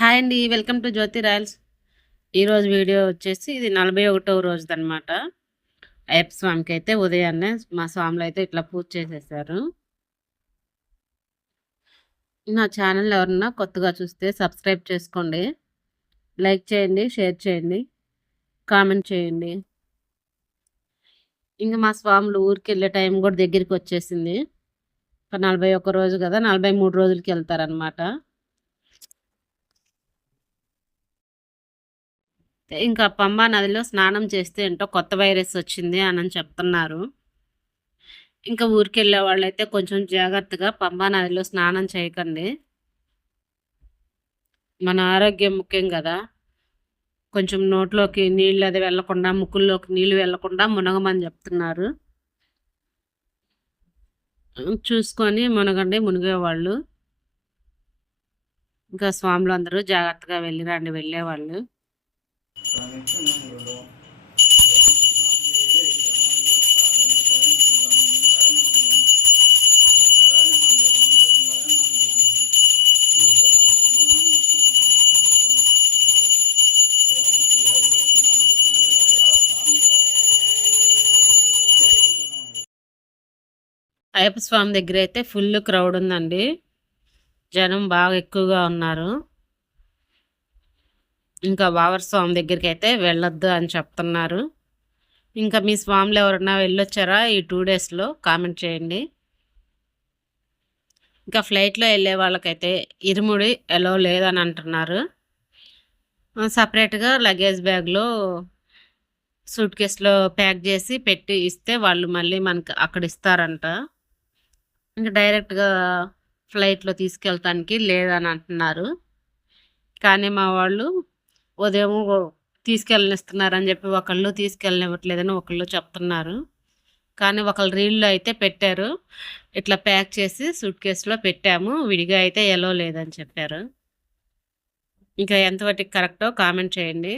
Hi అండి. Welcome to Jyothi Royals. ఈరోజు video వచ్చేసి ఇది 41వ రోజుదనమాట. అయ్యప్ప స్వామికి అయితే ఉదయాన్నే మా స్వాములు అయితే ఇట్లా పూజ చేసేసారు. నా ఛానల్ ఎవరన్నా కొత్తగా చూస్తే సబ్స్క్రైబ్ చేసుకోండి, లైక్ చేయండి, షేర్ చేయండి, కామెంట్ చేయండి. ఇంకా మా స్వాములు ఊరికి వెళ్ళే టైం కూడా దగ్గరికి వచ్చేసింది. 41 రోజు కదా, 43 రోజులకి వెళ్తారనమాట. ఇంకా పంబా నదిలో స్నానం చేస్తే ఏంటో కొత్త వైరస్ వచ్చింది అని చెప్తున్నారు. ఇంకా ఊరికెళ్ళే వాళ్ళైతే కొంచెం జాగ్రత్తగా పంబా నదిలో స్నానం చేయకండి. మన ఆరోగ్యం ముఖ్యం కదా. కొంచెం నోట్లోకి నీళ్ళు అది వెళ్ళకుండా, ముక్కుల్లోకి నీళ్ళు వెళ్ళకుండా మునగమని చెప్తున్నారు. చూసుకొని మునగండి మునిగేవాళ్ళు. ఇంకా స్వాములు అందరూ జాగ్రత్తగా వెళ్ళిరండి వెళ్ళేవాళ్ళు. అయ్యప్ప స్వామి దగ్గర అయితే ఫుల్ క్రౌడ్ ఉందండి. జనం బాగా ఎక్కువగా ఉన్నారు. ఇంకా బావర్ స్వామి దగ్గరికి అయితే వెళ్ళొద్దు అని చెప్తున్నారు. ఇంకా మీ స్వాములు ఎవరన్నా వెళ్ళొచ్చారా ఈ 2 డేస్లో కామెంట్ చేయండి. ఇంకా ఫ్లైట్లో వెళ్ళే వాళ్ళకైతే ఇరుముడి ఎలో లేదని అంటున్నారు. సపరేట్గా లగేజ్ బ్యాగ్లో సూట్ కేసులో ప్యాక్ చేసి పెట్టి ఇస్తే వాళ్ళు మళ్ళీ మనకి అక్కడ ఇస్తారంట. ఇంకా డైరెక్ట్గా ఫ్లైట్లో తీసుకెళ్తానికి లేదని అంటున్నారు. కానీ మా వాళ్ళు ఉదయం తీసుకెళ్ళనిస్తున్నారని చెప్పి ఒకళ్ళు తీసుకెళ్ళనివ్వట్లేదని ఒకళ్ళు చెప్తున్నారు. కానీ ఒకళ్ళు రీల్లో అయితే పెట్టారు, ఇట్లా ప్యాక్ చేసి సూట్ కేసులో పెట్టాము, విడిగా అయితే ఎలో లేదని చెప్పారు. ఇంకా ఎంతవరకు కరెక్టో కామెంట్ చేయండి.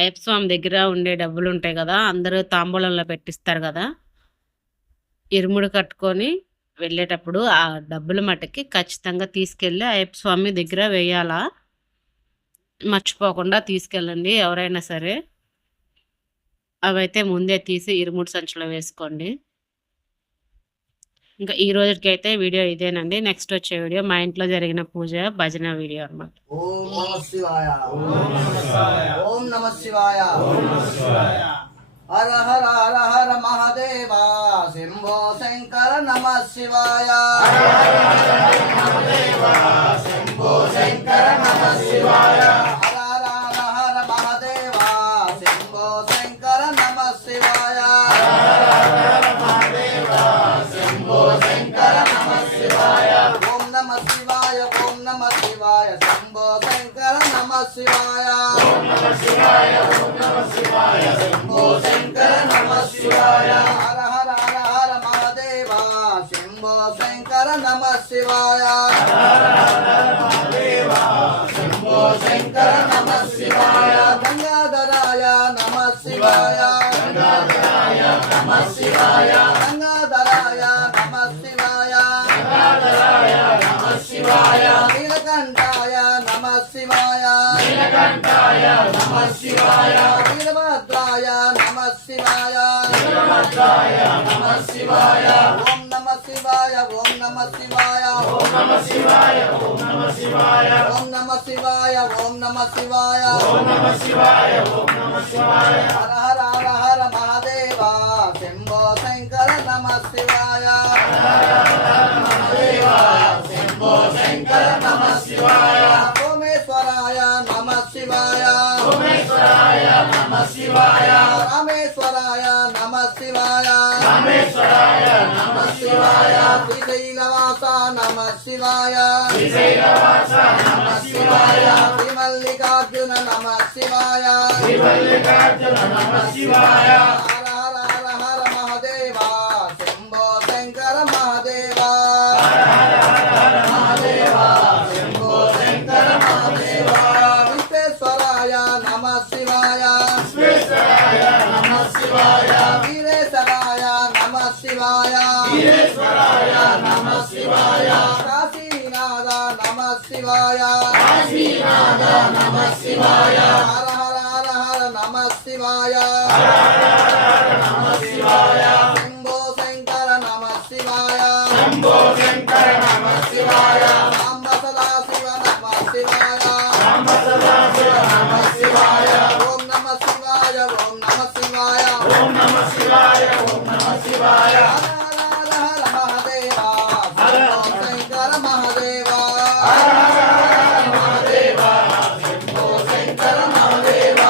అయ్యప్ప స్వామి దగ్గర ఉండే డబ్బులు ఉంటాయి కదా, అందరూ తాంబూలంలో పెట్టిస్తారు కదా. ఇరుముడు కట్టుకొని వెళ్ళేటప్పుడు ఆ డబ్బుల మట్టుకి ఖచ్చితంగా తీసుకెళ్ళి అయ్యప్ప స్వామి దగ్గర వేయాలా. మర్చిపోకుండా తీసుకెళ్ళండి ఎవరైనా సరే. అవైతే ముందే తీసి ఇరుముడు సంచిలో వేసుకోండి. ఇంకా ఈ రోజుకి అయితే వీడియో ఇదేనండి. నెక్స్ట్ వచ్చే వీడియో మా ఇంట్లో జరిగిన పూజ భజన వీడియో అనమాట. ఓం నమః శివాయ, ఓం నమః శివాయ, హర హర హర హర మహాదేవ శంభో శంకర నమః శివాయ, శంభో శంకర నమః శివాయ, హర హర హర మహాదేవ శంభో శంకర నమః శివాయ, శంభో శంకర నమః శివాయ, ఓం నమః శివాయ, ఓం నమః శివాయ, శంభో శంకర నమః శివాయ, ఓం నమః శివాయ, ఓం నమః శివాయ, శంభో శంకర నమః శివాయ, హర హర హర హర మహాదేవ శంభో శంకర నమః శివాయ, హర హర మహాదేవ శంభో శంకర నమః శివాయ, గంగాధరాయ నమః శివాయ, గంగాధరాయ నమః శివాయ, గంగాధరాయ నమః శివాయ, గంగాధరాయ నమః శివాయ, నీలకంఠాయ నమః శివాయ, నీలకంఠాయ నమః శివాయ, వీరభద్రాయ నమః శివాయ, వీరభద్రాయ నమః శివాయ, ఓం నమః శివాయ, ఓం నమః శివాయ, ఓం నమః శివాయ, ఓం నమః శివాయ, ఓం నమః శివాయ, ఓం నమః శివాయ, ఓం నమః శివాయ, ఓం నమః శివాయ, హర హర హర హర మహాదేవ శంభో శంకర నమః శివాయ, హర హర హర మహాదేవ శంభో శంకర నమః శివాయ, సోమేశ్వరాయ నమః శివాయ, సోమేశ్వరాయ నమః శివాయ, రామేశ్వరాయ నమః శివాయ, రామేశ్వరాయ నమః శివాయ, శ్రీశైలవాస నమః శివాయ, శ్రీశైలవాస నమః శివాయ, శ్రీమల్లికార్జున నమః శివాయ, శ్రీమల్లికార్జున నమః శివాయ, హర హర హర హర మహాదేవ శంభో శంకర మహాదేవ, హర హర హర హర మహాదేవ శంభో శంకర మహాదేవ, విశ్వేశ్వరాయ నమః శివాయ, విశ్వేశ్వరాయ నమః శివాయ, వీరేశ్వరాయ నమః శివాయ, వీరేశ్వరాయ నమః శివాయ, కాశీనాథ నమః శివాయ కాశీనాథ నమః శివాయ హర హర హర హర నమః శివాయ నమః శివాయ శంభో శంకర నమః శివాయ శంభో శంకర నమః శివాయ సాంబ సదా శివ నమః శివాయ రామ సదా శివ నమః శివాయ ఓం నమః శివాయ ఓం నమః శివాయ ఓం నమః శివాయ ఓం నమః శివాయ హర హర హర హర మహాదేవ శంభో శంకర మహాదేవ మహాదేవ శంభో శంకర మహాదేవ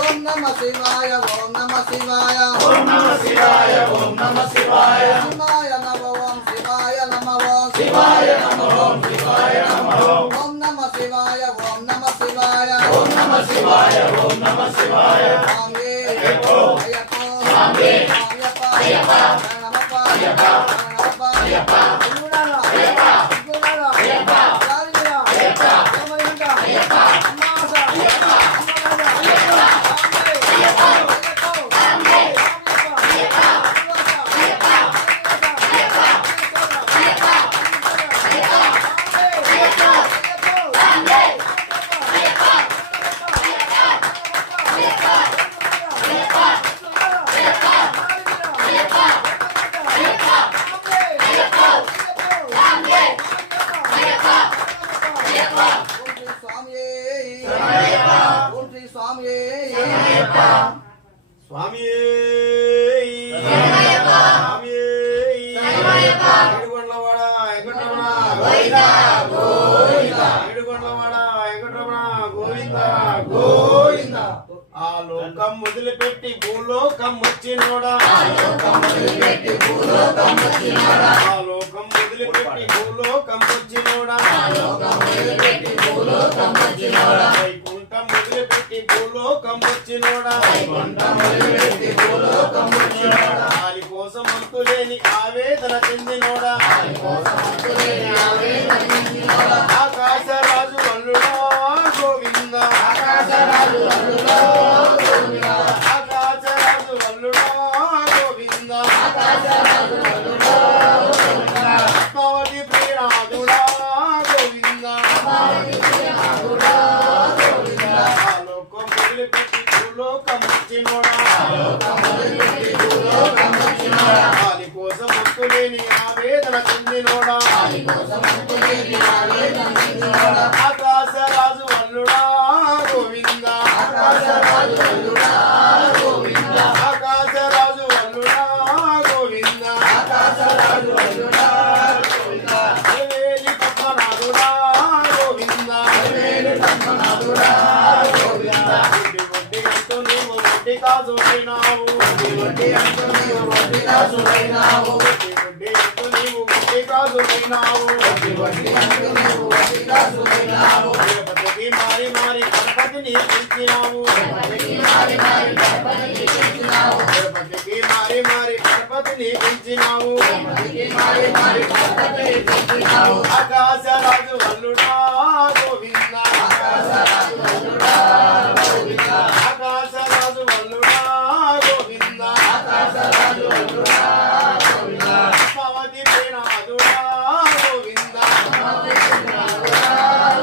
ఓం నమః శివాయ ఓం నమః శివాయ ఓం నమః శివాయ ఓం నమః శివాయ శివాయ నమః ఓం శివాయ నమః ఓం శివాయ నమః ఓం శివాయ నమః ఓం నమః శివాయ ఓం నమః శివాయ ఓం నమః శివాయ ఓం నమః శివాయ స్వామి అయ్యప్పో అయ్యప్ప స్వామి అయ్యప్ప అయ్యప్ప శరణమప్ప అయ్యప్ప శరణమప్ప అయ్యప్ప గురునాథ అయ్యప్ప గురునాథ అయ్యప్ప రాజుల అయ్యప్ప రామయ్యంట అయ్యప్ప అమ్మాస అయ్యప్ప అమ్మరాజ అయ్యప్ప స్వామి అయ్యప్ప స్వామియే శరణమయ్యప్ప. స్వామియే శరణమయ్యప్ప. ఏడుకొండలవాడ వెంకటరమణ గోవిందా గోవిందా ఏడుకొండలవాడ వెంకటరమణ గోవింద గోవింద ఆ లోకం వదిలిపెట్టి భూలోకం వచ్చినోడా ఆ లోకం వదిలిపెట్టి భూలోకం వచ్చినోడా ఆ లోకం వదిలిపెట్టి భూలోకం వచ్చినోడా ఆ లోకం వదిలిపెట్టి భూలోకం వచ్చినోడా వైకుంఠం వదిలిపెట్టి భూలోకం వచ్చినోడా వైకుంఠం వదిలిపెట్టి భూలోకం వచ్చినోడా వారి కోసం అంతులేని ఆవేదన చెందినోడా వారి కోసం అంతులేని ఆవేదన చెందినోడా ఆకాశరాజు వల్లుడా గోవింద ఆకాశరాజు వల్లులో గోవిందా ఆకాశరాజు వల్లుడా గోవింద ఆకాశరాజు వల్లులో గోవిందా పద్మావతి ప్రియనాథుడా గోవింద పార్వతీ ప్రియనాథుడా గోవిందా ఆ లోకం వదిలిపెట్టి భూలోకం వచ్చినోడా లోకం వదిలిపెట్టి భూలోకం వచ్చినోడా వారి కోసం అంతులేని ఆవేదన చెందినోడా వారి కోసం అంతులేని ఆవేదన చెందినోడా ఆకాశరాజు వల్లుడా గోవింద ఆకాశరాజు వల్లుడా గోవిందా ఆకాశరాజు వల్లుడా గోవింద ఆకాశరాజు వల్లుడా గోవిందా అలవేలి పద్మనాథుడా గోవింద వేలు పద్మనాభుడా గోవిందా వడ్డీ వడ్డీ అంటూ నీవు వడ్డీ కాసుకున్నావు వడ్డీ అంటూ నీవు వడ్డీ దాసుడైనావు వడ్డీ అంటూ నీవు వడ్డీ కాసుకున్నావు వడ్డీ అంటూ నీవు వడ్డీ దాసుడైనావు తిరుపతికి మారి మారి గణపతిని పిలిచినావు పతికి మారి మారి గణపతిని పిలిచినావు తిరుపతికి మారి మారి గణపతిని పిలిచినావు పతికి మారి మారి గణపతిని పిలిచినావు ఆకాశరాజు వల్లుడా గోవింద ఆకాశరాజు వల్లుడా గోవిందా ఆకాశరాజు వల్లుడా గోవింద ఆకాశరాజు వల్లుడా గోవిందా పద్మావతి ప్రియనాథుడా గోవింద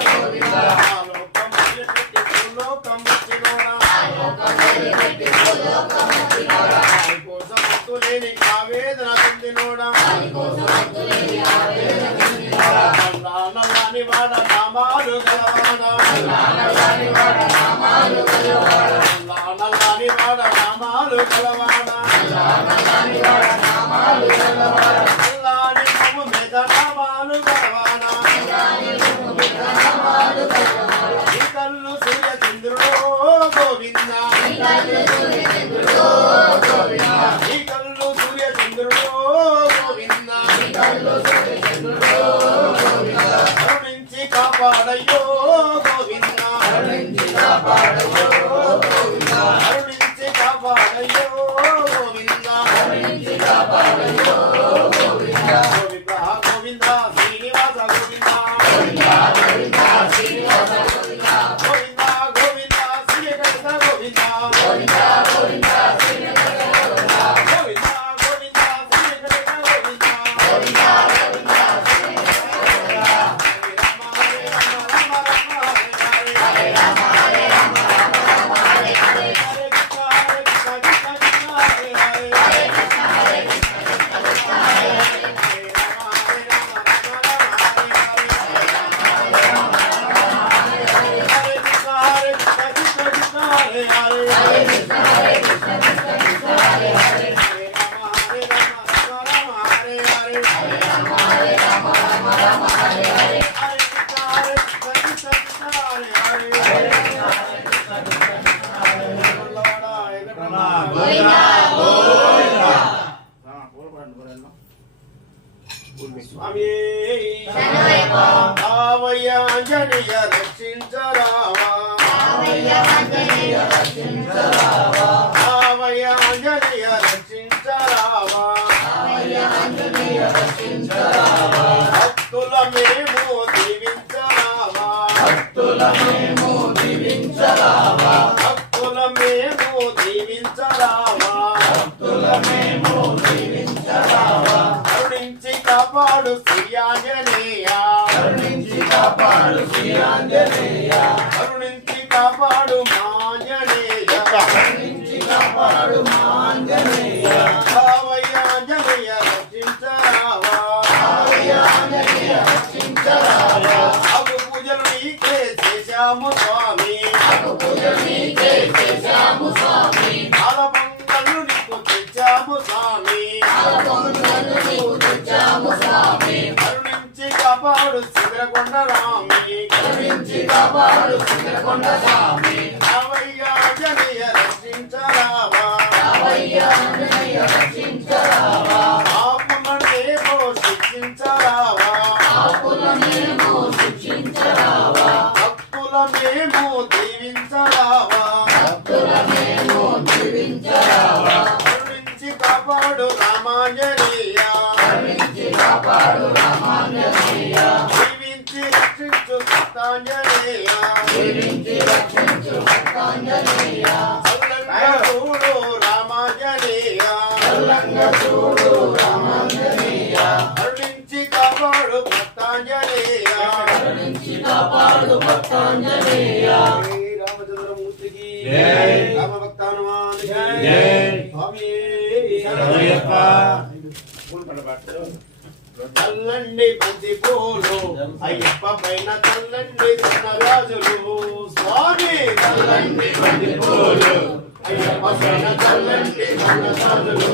గోవిందా ఆ లోకం వదిలిపెట్టి భూలోకం వచ్చినోడా లోకం వదిలిపెట్టి భూలోకం వచ్చినోడా వారి కోసం అంతులేని ఆవేదన చెందినోడా వారి కోసం అంతులేని ఆవేదన చెందినోడా నల్లని వాడ నామాలు గలవాడా నాన్నగారి వాడ నామాలు గలవాడా నల్లని వాడ నామాలు గలవాడా నాన్నగారి వాడ నామాలు గలవాడా నల్లాని మమ్ము మీద నామాలు గలవాడా నామాలు గలవాడా ఈ కళ్ళు సూర్య చంద్రుడో గోవింద కళ్ళు సూర్యచంద్రుడో గోవిందా ఈ కళ్ళు సూర్య చంద్రుడో గోవింద కళ్ళు సూర్యచంద్రుడో గోవిందా కరుణించి కాపాడయ్యో గోవింద కరుణించి కాపాడయో గోవిందా కరుణించి కాపాడయ్యో గోవింద కరుణించి కాపాడయో గోవిందా గోవింద గోవింద శ్రీనివాస గోవింద గోవిందా గోవిందా శ్రీనివాస గోవిందా గోవింద గోవింద శ్రీకృష్ణ గోవింద గోవిందా గోవిందా శ్రీనివాస గోవిందా గోవింద గోవింద శ్రీకృష్ణ గోవింద గోవిందా గోవిందా శ్రీనివాస గోవిందా హరే రామ హరే రామ ఆంజనేయ రక్షించరావా రావయ్య ఆంజనేయ రక్షించరావా రావయ్య ఆంజనేయ రక్షించరావా రావయ్య ఆంజనేయ రక్షించరావా భక్తుల మేము దీవించరావా భక్తుల మేము దీవించరావా భక్తుల మేము దీవించరావా భక్తుల మేము దీవించరావా కరుణించి కాపాడు శ్రీ ఆంజనేయ కరుణించి కాపాడు శ్రీ ఆంజనేయ కరుణించి కాపాడు మా ఆంజనేయ కరుణించి కాపాడు మా ఆంజనేయ రావయ్య ఆంజనేయ రక్షించరావా రావయ్య ఆంజనేయ రక్షించరావా అగు పూజలు నీకే చేశాము స్వామి నాకు పూజ నీకే చేశాము స్వామి కాల పొంగళ్ళు నీకు తెచ్చాము స్వామి పొంగలు నీకు తెచ్చాము స్వామి కరుణించి కాపాడు శివరకొండ రామి కరుణించి కాపాడు శిఖరకొండ స్వామి రావయ్య ఆంజనేయ రక్షించరావా రావయ్య ఆంజనేయ రక్షించరావా పాపమనే శిక్షించరావా పాపుల మేము శిక్షించరావా భక్తుల మేము దీవించరావా భక్తుల మేము దీవించరావా కరుణించి కాపాడు రామాంజనేయ కరుణించి కాపాడు రామాంజనేయ జీవించి రక్షించు భక్తాంజనేయ దీవించి రక్షించు భక్తాంజనేయ చల్లంగా చూడు రామాంజనేయ చల్లంగా చూడు రామాంజనేయ కరుణించి కాపాడు భక్తాంజనేయ కరుణించి కాపాడు భక్తాంజనేయ శ్రీ రామచంద్రమూర్తికి జై. రామ భక్తానుమానికి జై. స్వామి శరణయ్యప్ప. చల్లండి బంతి పూలు అయ్యప్ప పైన చల్లండి రాజులు స్వామి చల్లండి బంతి పూలు అయ్యప్ప పైన చల్లండి రాజులు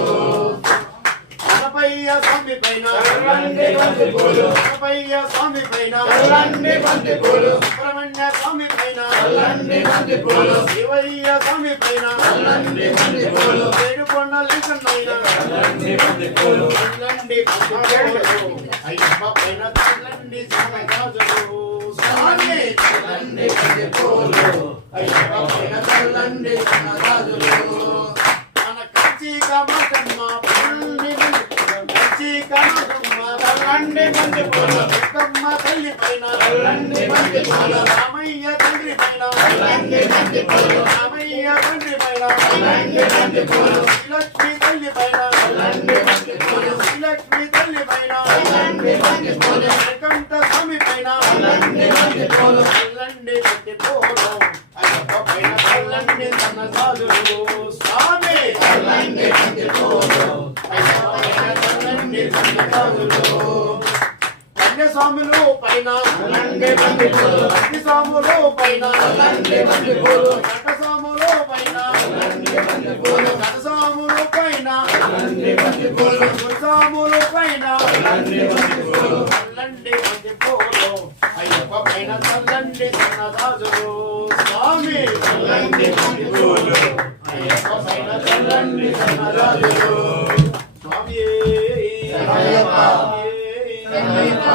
గణపయ్య స్వామి పైన చల్లండి బంతి పూలు గణపయ్య స్వామి పైన చల్లండి బంతి పూలు సుబ్రహ్మణ్య స్వామి పైన చల్లండి బంతి పూలు శివయ్య స్వామి పైన చల్లండి బంతి పూలు ఏడుకొండ లింగన్నయ్య చల్లండి బంతి పూలు చల్లండి బంతి పూలు అయ్యప్ప పైన చల్లండి రాజులు స్వామి చల్లండి బంతి పూలు అయ్యప్ప పైన చల్లండి రాజులు మన కంచి కామకమ్మ కంచి కామకమ్మ చల్లండి బంతి పూలు దుర్గమ్మ తల్లి పైన చల్లండి బంతి పూలు రామయ్య తండ్రి పైన చల్లండి బంతి పూలు రామయ్య తండ్రి పైన చల్లండి బంతి పూలు శ్రీలక్ష్మి తల్లి పైన చల్లండి బంతి పూలు శ్రీలక్ష్మి తల్లి పైన చల్లండి బంతి పూలు శ్రీకంఠ స్వామి పైన చల్లండి బంతి పూలు చల్లండి బంతి పూలు అయ్యప్ప పైన చల్లండి సన్నజాజులు స్వామి చల్లండి బంతి పూలు అయ్యప్ప పైన చల్లండి సన్నజాజులు కన్యస్వాములు పైన చల్లండి బంతి పూలు కన్యస్వాములు పైన చల్లండి బంతి పూలు కట్టస్వాములు పైన చల్లండి బంతి పూలు కటస్వాములు పైన చల్లండి బంతి పూలు గురుస్వాములు పైన చల్లండి బంతి పూలు చల్లండి బంతి పూలు అయ్యప్ప పైన చల్లండి సన్నజాజులు స్వామి చల్లండి బంతి పూలు అయ్యప్ప పైన చల్లండి సన్నజాజులు స్వామి శరణయ్యప్ప. శరణయ్యప్ప.